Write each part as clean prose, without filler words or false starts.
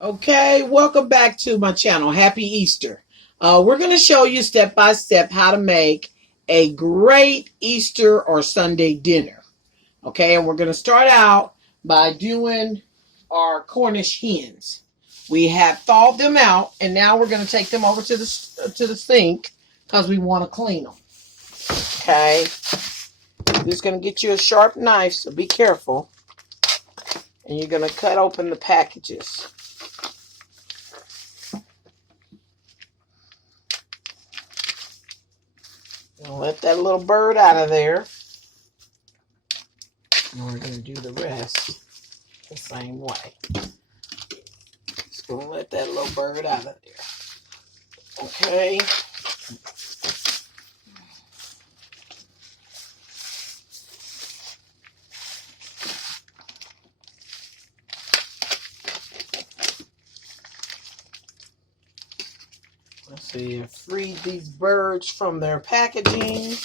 Okay, welcome back to my channel. Happy Easter. We're going to show you step by step how to make a great Easter or Sunday dinner. Okay, and we're going to start out by doing our Cornish hens. We have thawed them out, and now we're going to take them over to the sink because we want to clean them. Okay, this is going to get you a sharp knife, so be careful. And you're going to cut open the packages. Let that little bird out of there. And we're going to do the rest the same way. Just going to let that little bird out of there. Okay. Let's see, free these birds from their packaging.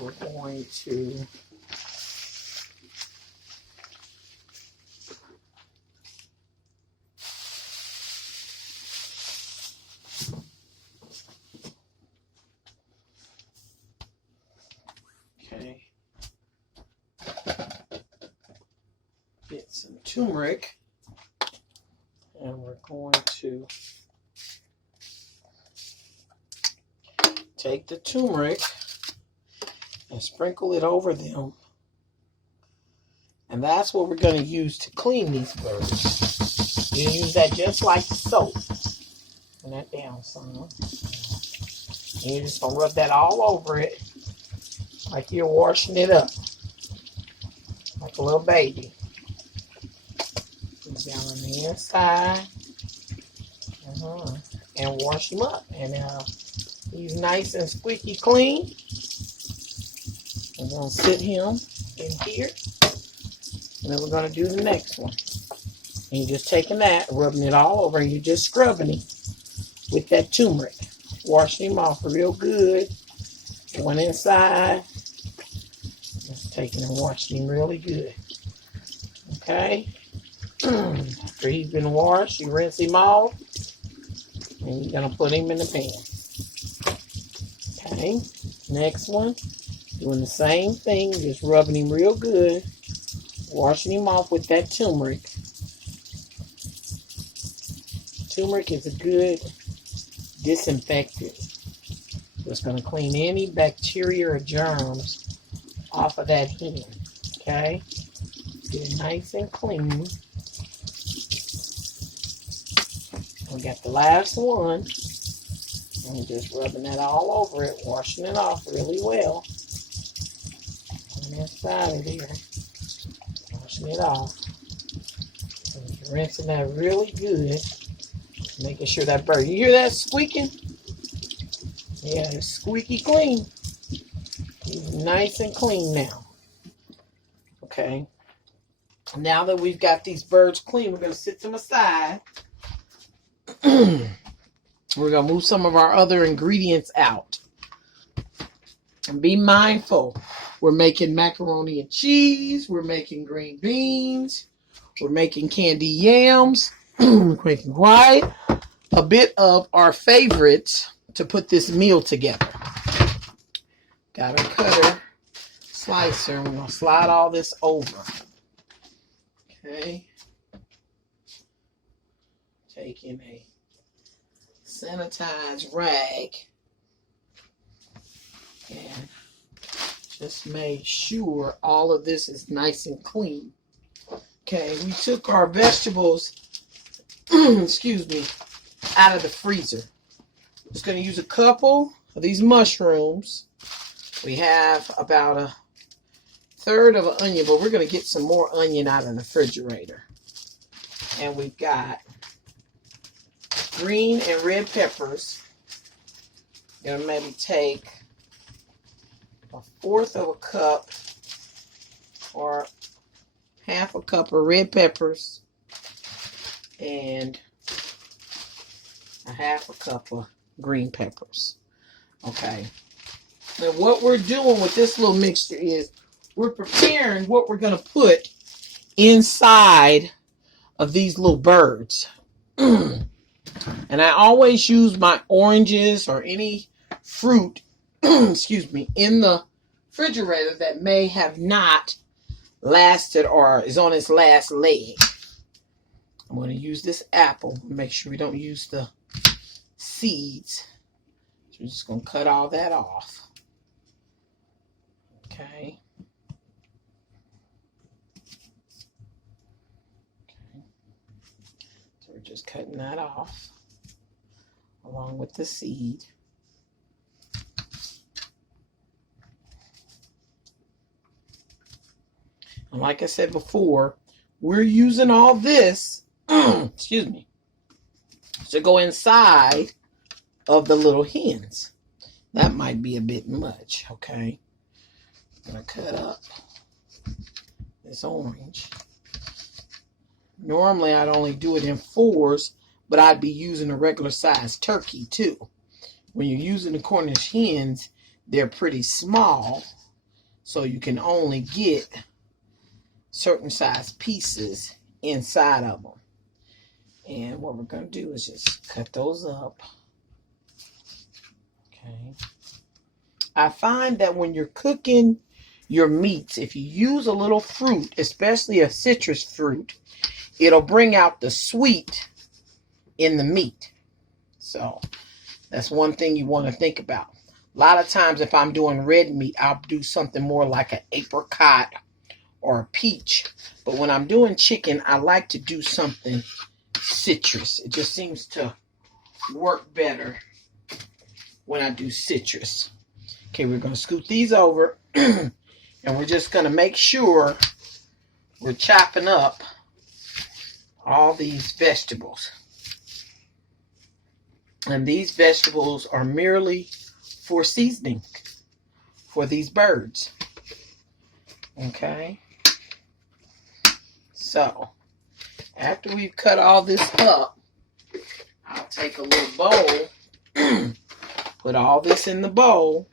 We're going to get some turmeric, and we're going to take the turmeric and sprinkle it over them. And that's what we're going to use to clean these birds. You use that just like soap. Turn that down some. And you're just going to rub that all over it like you're washing it up. Like a little baby. Down on the inside. And wash them up. And he's nice and squeaky clean. I'm going to sit him in here. And then we're going to do the next one. And you're just taking that, rubbing it all over, and you're just scrubbing him with that turmeric. Washing him off real good. One inside. Just taking and washing him really good. Okay. After he's been washed, you rinse him off. And you're going to put him in the pan. Okay. Next one. Doing the same thing, just rubbing him real good. Washing him off with that turmeric. Turmeric is a good disinfectant. It's going to clean any bacteria or germs off of that hen. Okay? Get it nice and clean. We got the last one. And just rubbing that all over it, washing it off really well. On the inside of here. Washing it off. And you're rinsing that really good. Making sure that bird, you hear that squeaking? Yeah, it's squeaky clean. It's nice and clean now. Okay. Now that we've got these birds clean, we're going to sit them aside. We're going to move some of our other ingredients out. And be mindful. We're making macaroni and cheese. We're making green beans. We're making candy yams. We're making quite a bit of our favorites to put this meal together. Got our cutter, slicer. We're going to slide all this over. Okay. Taking a sanitized rag and just made sure all of this is nice and clean. Okay, we took our vegetables, excuse me, out of the freezer. Just going to use a couple of these mushrooms. We have about a third of an onion, but we're going to get some more onion out of the refrigerator. And we've got green and red peppers. Gonna maybe take a fourth of a cup or half a cup of red peppers and a half a cup of green peppers. Okay. Now what we're doing with this little mixture is we're preparing what we're gonna put inside of these little birds. And I always use my oranges or any fruit, excuse me, in the refrigerator that may have not lasted or is on its last leg. I'm going to use this apple. Make sure we don't use the seeds. So we're just going to cut all that off. Okay. So we're just cutting that off along with the seed. And like I said before, we're using all this, excuse me, to go inside of the little hens. That might be a bit much, okay? I'm going to cut up this orange. Normally, I'd only do it in 4s, but I'd be using a regular size turkey, too. When you're using the Cornish hens, they're pretty small, so you can only get certain size pieces inside of them. And what we're going to do is just cut those up. Okay. I find that when you're cooking your meats, if you use a little fruit, especially a citrus fruit, it'll bring out the sweet in the meat. So that's one thing you want to think about. A lot of times if I'm doing red meat, I'll do something more like an apricot or a peach. But when I'm doing chicken, I like to do something citrus. It just seems to work better when I do citrus. Okay, we're going to scoot these over. And we're just going to make sure we're chopping up all these vegetables. And these vegetables are merely for seasoning for these birds. Okay. So, after we've cut all this up, I'll take a little bowl, put all this in the bowl.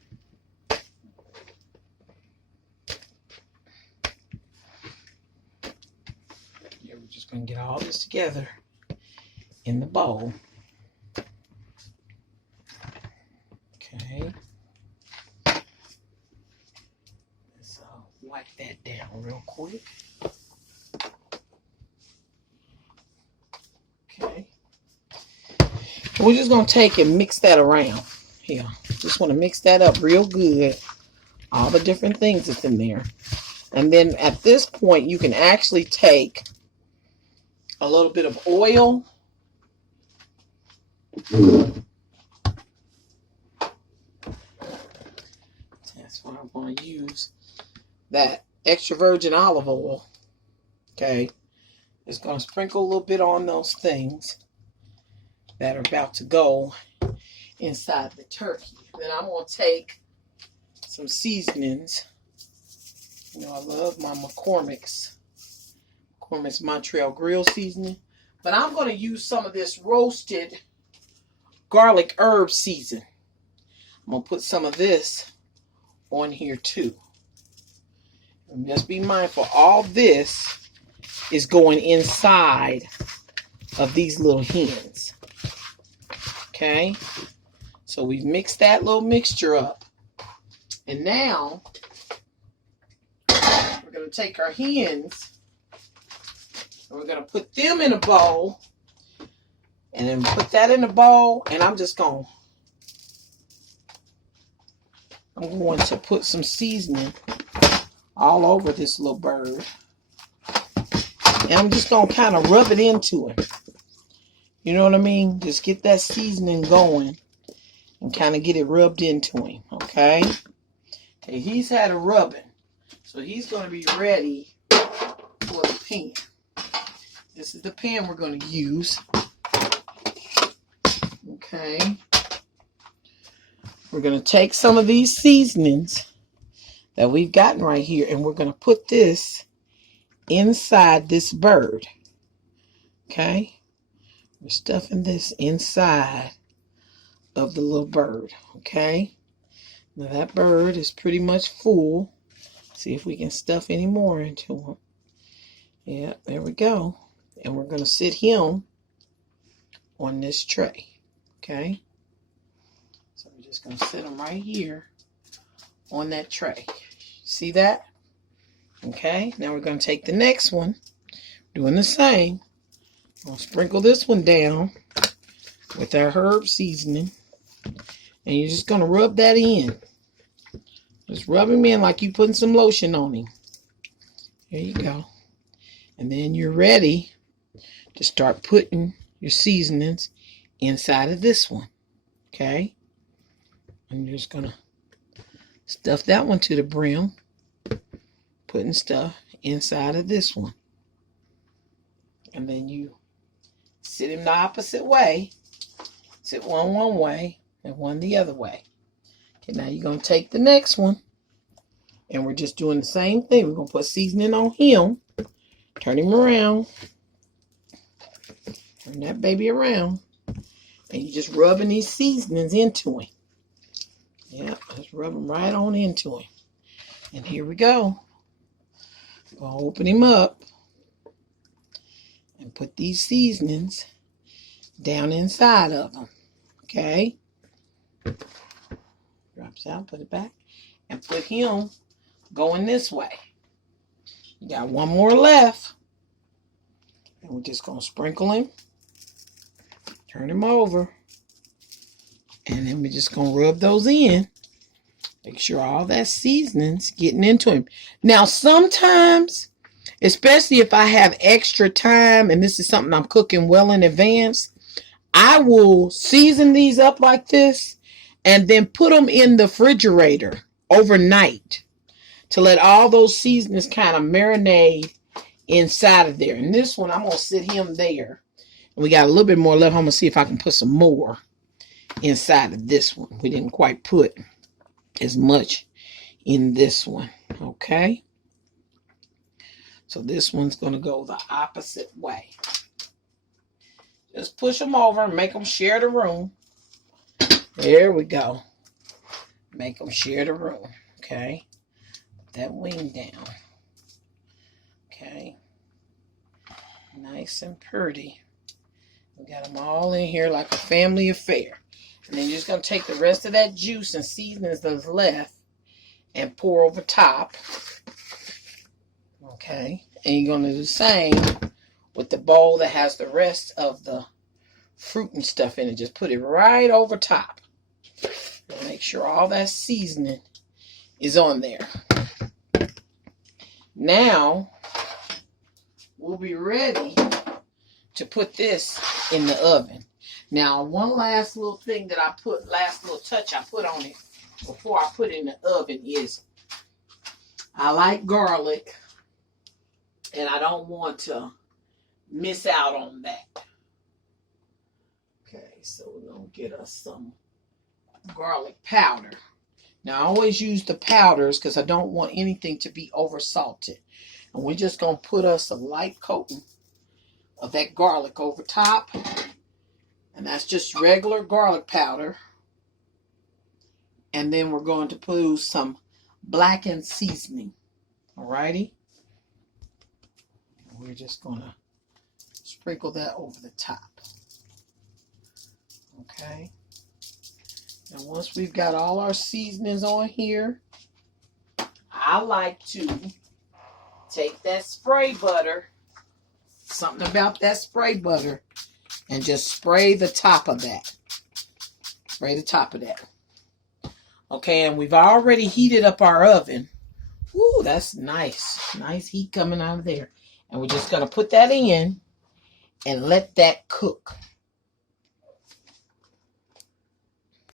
Yeah, we're just going to get all this together in the bowl. Okay. So, wipe that down real quick. Okay. We're just going to take and mix that around. Here. Just want to mix that up real good. All the different things that's in there. And then at this point, you can actually take a little bit of oil. That's what I'm going to use. That extra virgin olive oil. Okay. Just going to sprinkle a little bit on those things that are about to go inside the turkey. Then I'm going to take some seasonings. You know, I love my McCormick's Montreal Grill seasoning. But I'm going to use some of this roasted garlic herb season. I'm going to put some of this on here too. And just be mindful, all this is going inside of these little hens. Okay? So we've mixed that little mixture up. And now we're going to take our hens and we're going to put them in a bowl. And then put that in a bowl. And I'm going to put some seasoning all over this little bird. And I'm just going to kind of rub it into him. You know what I mean? Just get that seasoning going and kind of get it rubbed into him. Okay? Okay, he's had a rubbing. So he's going to be ready for the pan. This is the pan we're going to use. Okay. We're going to take some of these seasonings that we've gotten right here and we're going to put this inside this bird. Okay. We're stuffing this inside of the little bird. Okay. Now that bird is pretty much full. See if we can stuff any more into him. Yeah, there we go. And we're going to sit him on this tray. Okay? So we're just going to sit him right here on that tray. See that? Okay? Now we're going to take the next one. Doing the same. I'll sprinkle this one down with our herb seasoning. And you're just going to rub that in. Just rub him in like you putting some lotion on him. There you go. And then you're ready to start putting your seasonings inside of this one. Okay? I'm just going to stuff that one to the brim. Putting stuff inside of this one. And then you sit him the opposite way. Sit one way and one the other way. Okay, now you're going to take the next one. And we're just doing the same thing. We're going to put seasoning on him. Turn him around. Turn that baby around. And you're just rubbing these seasonings into him. Yeah, just rub them right on into him. And here we go. I'll open him up. And put these seasonings down inside of them. Okay? Drops out, put it back. And put him going this way. You got one more left. And we're just going to sprinkle him. Turn him over. And then we're just going to rub those in. Make sure all that seasoning's getting into him. Now, sometimes, especially if I have extra time, and this is something I'm cooking well in advance, I will season these up like this and then put them in the refrigerator overnight to let all those seasonings kind of marinate inside of there. And this one, I'm going to sit him there. And we got a little bit more left. I'm going to see if I can put some more inside of this one. We didn't quite put as much in this one. Okay? So this one's going to go the opposite way. Just push them over and make them share the room. There we go. Make them share the room. Okay? Put that wing down. Okay? Nice and pretty. We got them all in here like a family affair. And then you're just going to take the rest of that juice and seasonings that's left and pour over top. Okay? And you're going to do the same with the bowl that has the rest of the fruit and stuff in it. Just put it right over top. And make sure all that seasoning is on there. Now, we'll be ready to put this in the oven. Now, one last little thing that last little touch I put on it before I put it in the oven is I like garlic. And I don't want to miss out on that. Okay, so we're going to get us some garlic powder. Now, I always use the powders because I don't want anything to be over salted. And we're just going to put us a light coating of that garlic over top. And that's just regular garlic powder. And then we're going to put some blackened seasoning. Alrighty? We're just going to sprinkle that over the top. Okay. And once we've got all our seasonings on here, I like to take that spray butter, something about that spray butter, and just spray the top of that. Spray the top of that. Okay, and we've already heated up our oven. Ooh, that's nice. Nice heat coming out of there. And we're just going to put that in and let that cook.